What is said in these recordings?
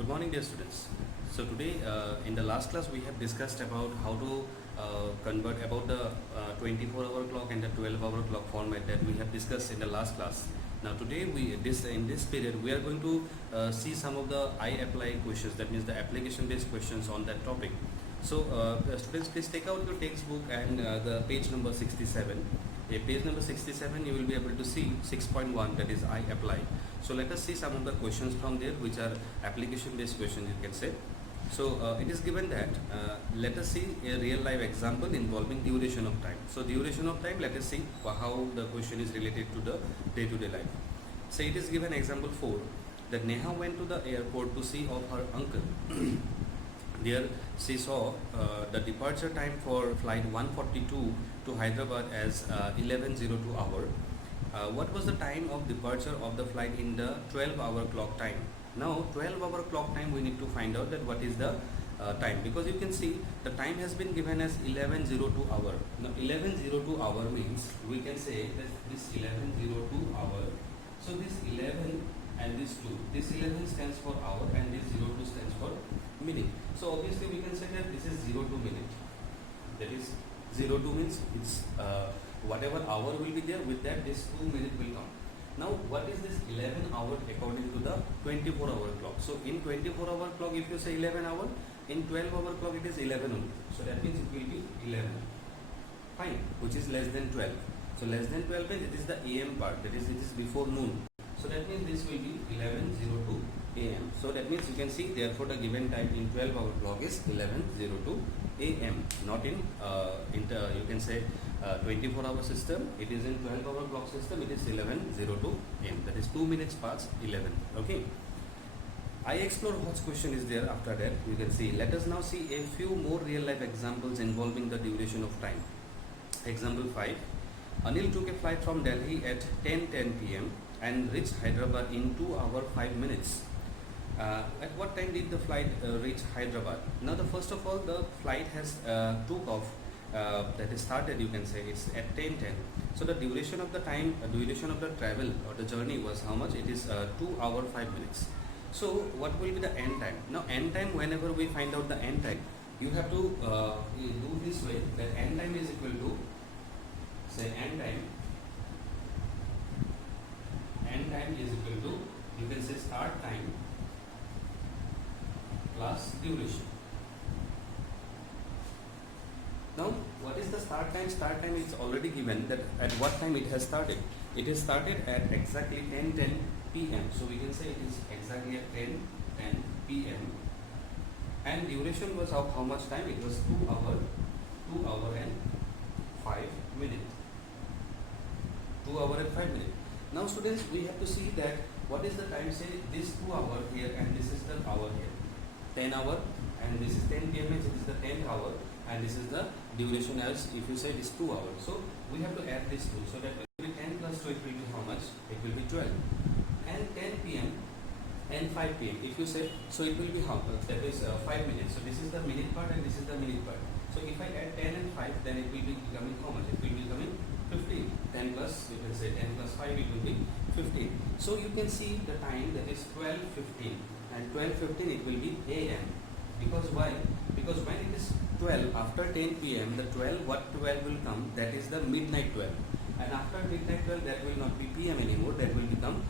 Good morning, dear students. So today, in the last class, we have discussed about how to convert about the 24-hour clock and the 12-hour clock format that we have discussed in the last class. Now today, in this period, we are going to see some of the I apply questions. That means the application-based questions on that topic. So students, please take out your textbook and the page number 67. Page number 67, you will be able to see 6.1, that is I apply. So let us see some of the questions from there, which are application based questions, you can say. So it is given that let us see a real life example involving duration of time. So duration of time, let us see how the question is related to the day-to-day life. So it is given example 4, that Neha went to the airport to see of her uncle. There she saw the departure time for flight 142 to Hyderabad as 11:02 hour. What was the time of departure of the flight in the 12-hour clock time? Now 12-hour clock time, we need to find out that what is the time, because you can see the time has been given as 11:02 hour. Now 11:02 hour means we can say that this 11:02 hour. So this 11 and this 2, this 11 stands for hour and this 02 stands for minute. So obviously we can say that this is 02 minute. That is 02 means it's whatever hour will be there, with that this 2 minute will come. Now what is this 11 hour according to the 24-hour clock? So in 24-hour clock, if you say 11 hour, in 12-hour clock it is 11 only. So that means it will be 11. Fine, which is less than 12. So less than 12 means it is the AM part, that is it is before noon. So that means this will be 11:02 AM. So that means you can see, therefore the given time in 12-hour clock is 11:02 AM. Not in you can say 24-hour system. It is in 12-hour clock system. It is 11:02 AM. That is 2 minutes past 11. Okay. I explore what question is there after that. You can see. Let us now see a few more real life examples involving the duration of time. Example 5. Anil took a flight from Delhi at 10:10 PM and reached Hyderabad in 2 hours 5 minutes. At what time did the flight reach Hyderabad? Now, first of all, the flight has took off. That is started. You can say it's at 10:10. So the duration of the time, duration of the travel or the journey was how much? It is 2 hours 5 minutes. So what will be the end time? Now, end time. Whenever we find out the end time, you have to do this way. That end time is equal to, say, end time. End time is equal to, you can say, start time plus duration. Now what is the start time? Start time is already given, that at what time it has started. It is started at exactly 10:10 PM. So we can say it is exactly at 10:10 PM. And duration was of how much time? It was 2 hours and 5 minutes. 2 hours and 5 minutes. Now students, we have to see that what is the time. Say this 2 hours here and this is the hour here. 10 hour and this is 10 PM, it is the 10th hour, and this is the duration as if you say it is 2 hours. So we have to add this 2. So that will be 10 plus 2, it will be how much? It will be 12. And 10 PM and 5 PM. If you say, so it will be how much? That is 5 minutes. So this is the minute part and this is the minute part. So if I add 10 and 5, then it will be becoming how much? It will be becoming 15. 10 plus, you can say 10 plus 5, it will be 15. So you can see the time, that is 12:15, and 12:15 it will be AM. Because why? Because when it is 12, after 10 PM, the 12, what 12 will come? That is the midnight 12. And after midnight 12, that will not be PM anymore, that will become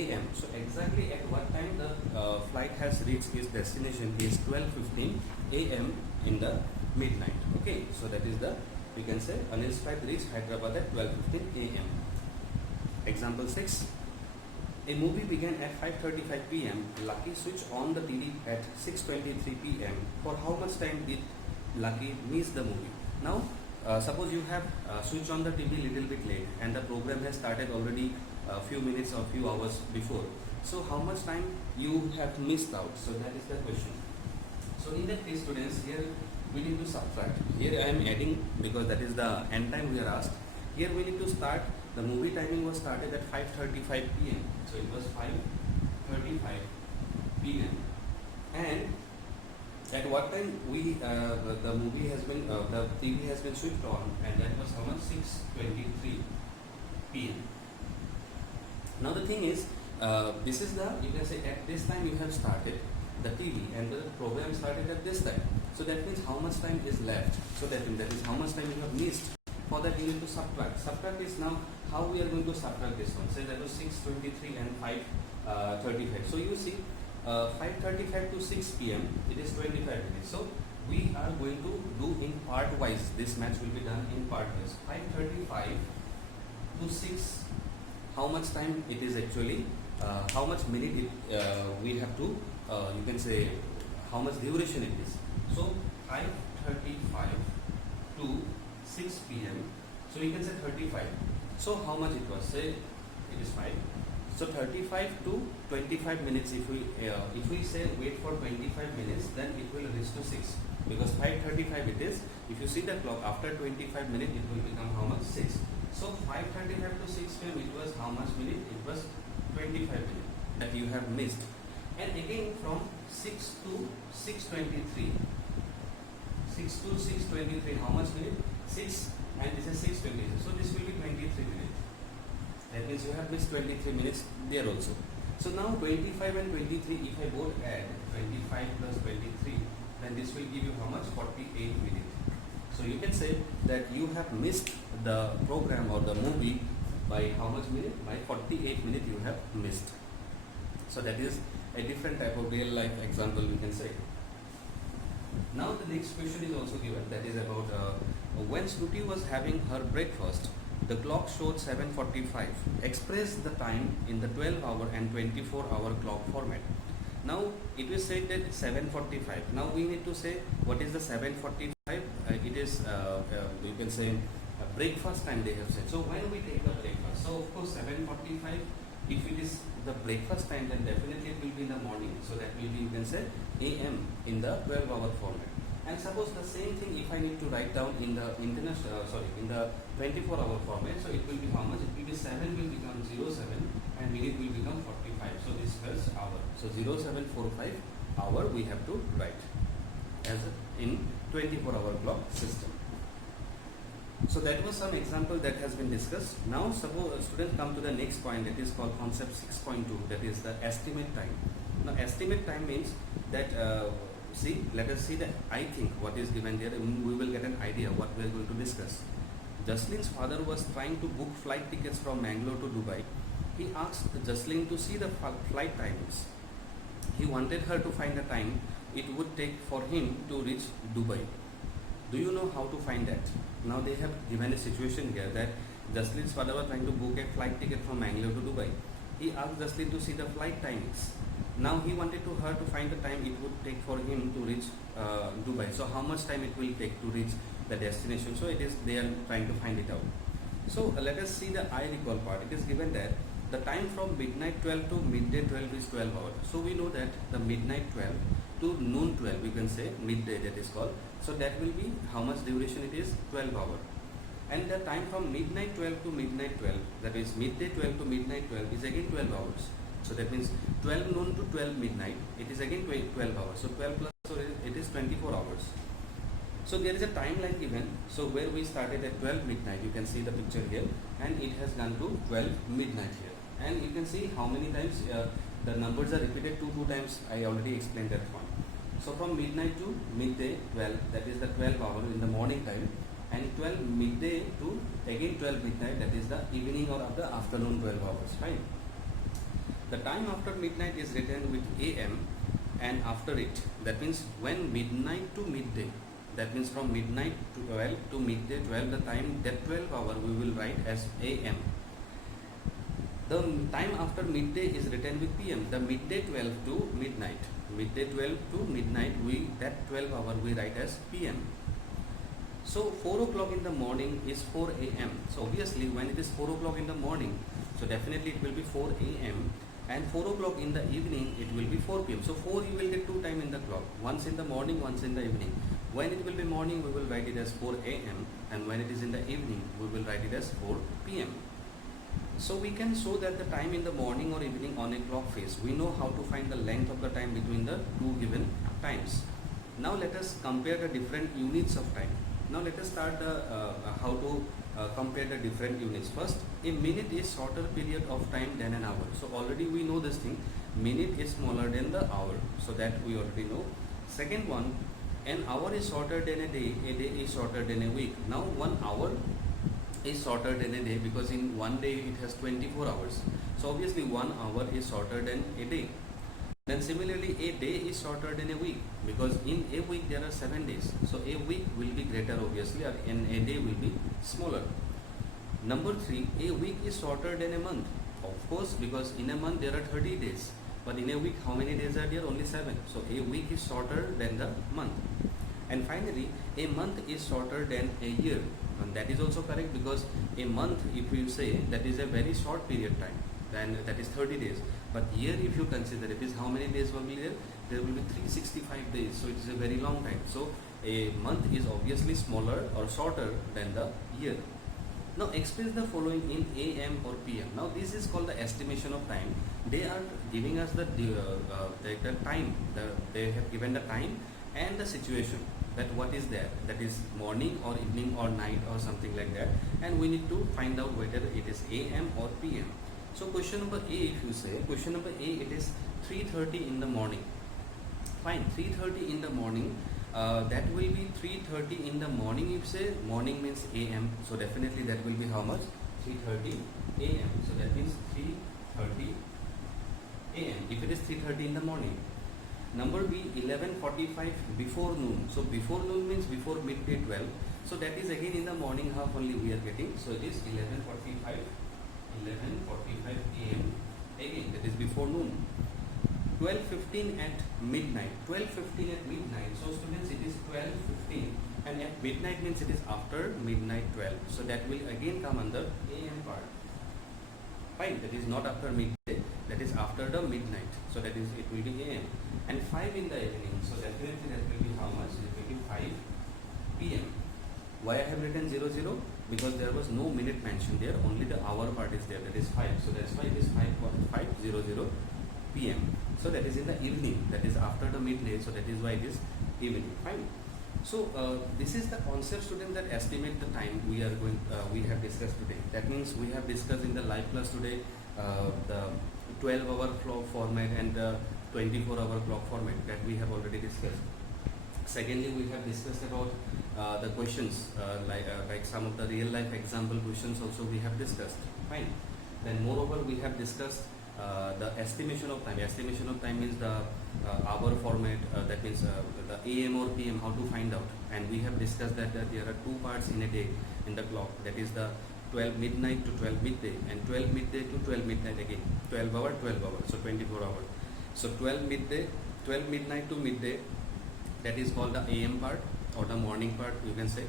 AM. So exactly at what time the flight has reached its destination is 12:15 AM in the midnight. Okay, so that is the, we can say, Anil's flight reached Hyderabad at 12:15 AM. Example 6. A movie began at 5:35 PM. Lucky switched on the TV at 6:23 PM. For how much time did Lucky miss the movie? Now, suppose you have switched on the TV little bit late and the program has started already a few minutes or few hours before. So how much time you have missed out? So that is the question. So in that case, students, here we need to subtract. Here I am adding because that is the end time we are asked. Here we need to start. The movie timing was started at 5:35 PM. So it was 5:35 PM. And at what time the movie has been the TV has been switched on, and that was how much? 6:23 PM. Now the thing is, this is the, you can say, at this time you have started, the TV and the program started at this time. So that means how much time is left. So that is how much time you have missed. For that you need to subtract. Subtract is now how we are going to subtract this one. Say that was 6:23 and 5:35. So you see 5:35 to 6 p.m. it is 25 minutes. So we are going to do in part wise. This match will be done in part wise. 5:35 to 6. How much time it is actually? How much minute we have to? You can say how much duration it is. So 5:35 to 6 p.m. So you can say 35. So how much it was? Say it is 5. So 35 to 25 minutes. If we say wait for 25 minutes, then it will reach to 6. Because 5:35 it is. If you see the clock, after 25 minutes, it will become how much? 6. So 5:35 to 6 p.m. it was how much minute? It was 25 minutes that you have missed. And again from 6 to 6:23. 6 to 6:23. How much minute? 6, and this is 6:23. So this will be 23 minutes. That means you have missed 23 minutes there also. So now 25 and 23, if I both add 25 plus 23, then this will give you how much? 48 minutes. So you can say that you have missed the program or the movie by how much minute? By 48 minutes you have missed. So that is a different type of real life example we can say. Now the next question is also given, that is about when Shruti was having her breakfast, the clock showed 7:45. Express the time in the 12-hour and 24-hour clock format. Now it was said that 7:45. Now we need to say what is the 7:45. It is you can say breakfast time they have said. So when we take the breakfast, so of course 7:45. If it is the breakfast time, then definitely it will be in the morning. So that will be, you can say, AM in the 12-hour format. And suppose the same thing if I need to write down in the in the 24-hour format. So it will be how much? It will be 7 will become 07 and minute will become 45. So this spells hour. So 0745 hour we have to write as in 24-hour clock system. So that was some example that has been discussed. Now suppose students come to the next point, that is called concept 6.2, that is the estimate time. Now estimate time means that let us see that I think what is given there, we will get an idea what we are going to discuss. Jaslin's father was trying to book flight tickets from Mangalore to Dubai. He asked Jaslin to see the flight timings. He wanted her to find the time it would take for him to reach Dubai. Do you know how to find that? Now they have given a situation here that Jaslin's father was trying to book a flight ticket from Mangalore to Dubai. He asked Jaslin to see the flight timings. Now he wanted her to find the time it would take for him to reach Dubai. So how much time it will take to reach the destination? So they are trying to find it out. So let us see the I recall part. It is given that the time from midnight 12 to midday 12 is 12 hours. So we know that the midnight 12 to noon 12, we can say midday, that is called. So that will be how much duration it is? 12 hours. And the time from midnight 12 to midnight 12, that is midday 12 to midnight 12, is again 12 hours. So that means 12 noon to 12 midnight, it is again 12 hours. So 12 plus, so it is 24 hours. So there is a timeline given. So where we started at 12 midnight, you can see the picture here, and it has gone to 12 midnight here. And you can see how many times the numbers are repeated two times. I already explained that one. So from midnight to midday 12, that is the 12 hour in the morning time, and 12 midday to again 12 midnight, that is the evening or of the afternoon 12 hours, right? The time after midnight is written with AM and after it, that means when midnight to midday, that means from midnight to 12 to midday 12, the time, that 12 hour we will write as AM. The time after midday is written with PM. The midday 12 to midnight, midday 12 to midnight, that 12 hour we write as PM. So 4 o'clock in the morning is 4 AM. So obviously when it is 4 o'clock in the morning, so definitely it will be 4 AM, and 4 o'clock in the evening it will be 4 PM. So 4 you will get two time in the clock, once in the morning, once in the evening. When it will be morning, we will write it as 4 AM, and when it is in the evening, we will write it as 4 PM. So we can show that the time in the morning or evening on a clock face. We know how to find the length of the time between the two given times. Now let us compare the different units of time. Now let us start how to compare the different units. First, a minute is shorter period of time than an hour. So already we know this thing, minute is smaller than the hour, so that we already know. Second one, an hour is shorter than a day is shorter than a week. Now 1 hour is shorter than a day because in one day it has 24 hours, so obviously 1 hour is shorter than a day. Then similarly, a day is shorter than a week because in a week there are 7 days, so a week will be greater obviously, and a day will be smaller. Number 3, a week is shorter than a month, of course, because in a month there are 30 days, but in a week how many days are there? Only 7, so a week is shorter than the month. And finally, a month is shorter than a year, and that is also correct because a month, if you say, that is a very short period time, then that is 30 days. But year, if you consider it, is how many days will be there? There will be 365 days, so it is a very long time. So a month is obviously smaller or shorter than the year. Now express the following in AM or PM. Now this is called the estimation of time. They are giving us the time. They have given the time and the situation, that what is there, that is morning or evening or night or something like that, and we need to find out whether it is AM or PM. So question number A, if you say, question number A, it is 3:30 in the morning. Fine, 3:30 in the morning. That will be 3:30 in the morning. If say morning means AM, so definitely that will be how much? 3:30 AM. So that means 3:30 AM. If it is 3:30 in the morning. Number B, 11:45 before noon. So before noon means before midday 12. So that is again in the morning half only we are getting. So it is 11:45 AM. Again that is before noon. 12:15 at midnight. 12:15 at midnight. So students, it is 12:15, and at midnight means it is after midnight 12. So that will again come under AM part. Fine, that is not after midday, that is after the midnight. So that is, it will be AM. And 5 in the evening. So definitely that will be how much? It will be 5 PM. Why I have written 00? Because there was no minute mentioned there, only the hour part is there, that is 5. So that's why it is 5:00 PM. So that is in the evening, that is after the midday, so that is why it is evening. Fine. So this is the concept, student, that estimate the time we have discussed today. That means we have discussed in the live class today the 12-hour clock format and the 24-hour clock format that we have already discussed. Secondly, we have discussed about the questions like some of the real life example questions also we have discussed. Fine. Then moreover we have discussed the estimation of time. Estimation of time means the hour format, that means the AM or PM, how to find out. And we have discussed that there are 2 parts in a day in the clock, that is the 12 midnight to 12 midday and 12 midday to 12 midnight again. 12 hour, so 24 hours. So 12 midnight to midday, that is called the AM part or the morning part you can say,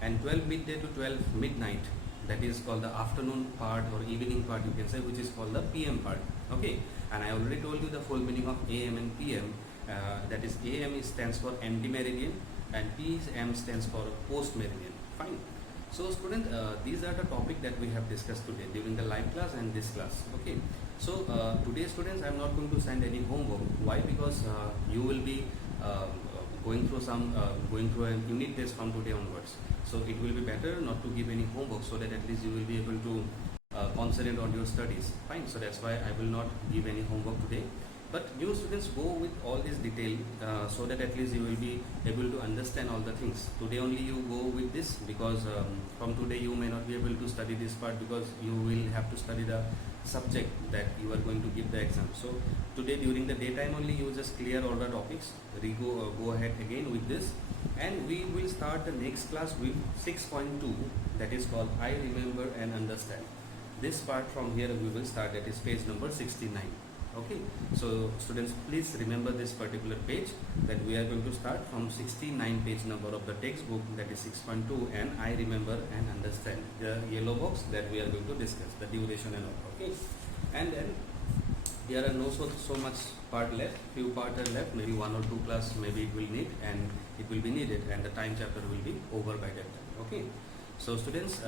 and 12 midday to 12 midnight, that is called the afternoon part or evening part you can say, which is called the PM part. Okay, and I already told you the full meaning of AM and PM. That is, AM stands for anti-meridian and PM stands for post-meridian. Fine. So student, these are the topic that we have discussed today during the live class and this class. Okay, so today students, I am not going to send any homework. Why? Because you will be going through a unit test from today onwards. So it will be better not to give any homework, so that at least you will be able to concentrate on your studies. Fine. So that's why I will not give any homework today. But you students go with all this detail so that at least you will be able to understand all the things. Today only you go with this because from today you may not be able to study this part because you will have to study the subject that you are going to give the exam. So today during the daytime only you just clear all the topics. Go ahead again with this, and we will start the next class with 6.2, that is called I remember and understand. This part from here we will start, that is page number 69. Okay, so students, please remember this particular page, that we are going to start from 69 page number of the textbook, that is 6.2, and I remember and understand, the yellow box that we are going to discuss, the duration and all. Okay, and then there are no so much part left, few part are left, maybe 1 or 2 class maybe it will need, and it will be needed, and the time chapter will be over by that time. Okay, so students,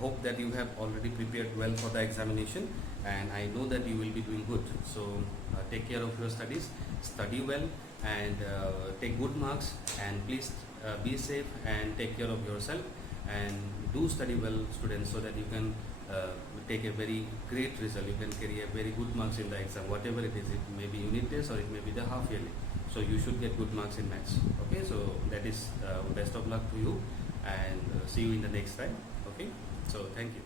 hope that you have already prepared well for the examination, and I know that you will be doing good. So take care of your studies, study well, and take good marks, and please be safe and take care of yourself, and do study well, students, so that you can take a very great result. You can carry a very good marks in the exam, whatever it is. It may be unit test or it may be the half yearly. So you should get good marks in maths. Okay, so that is best of luck to you, and see you in the next time. Okay, so thank you.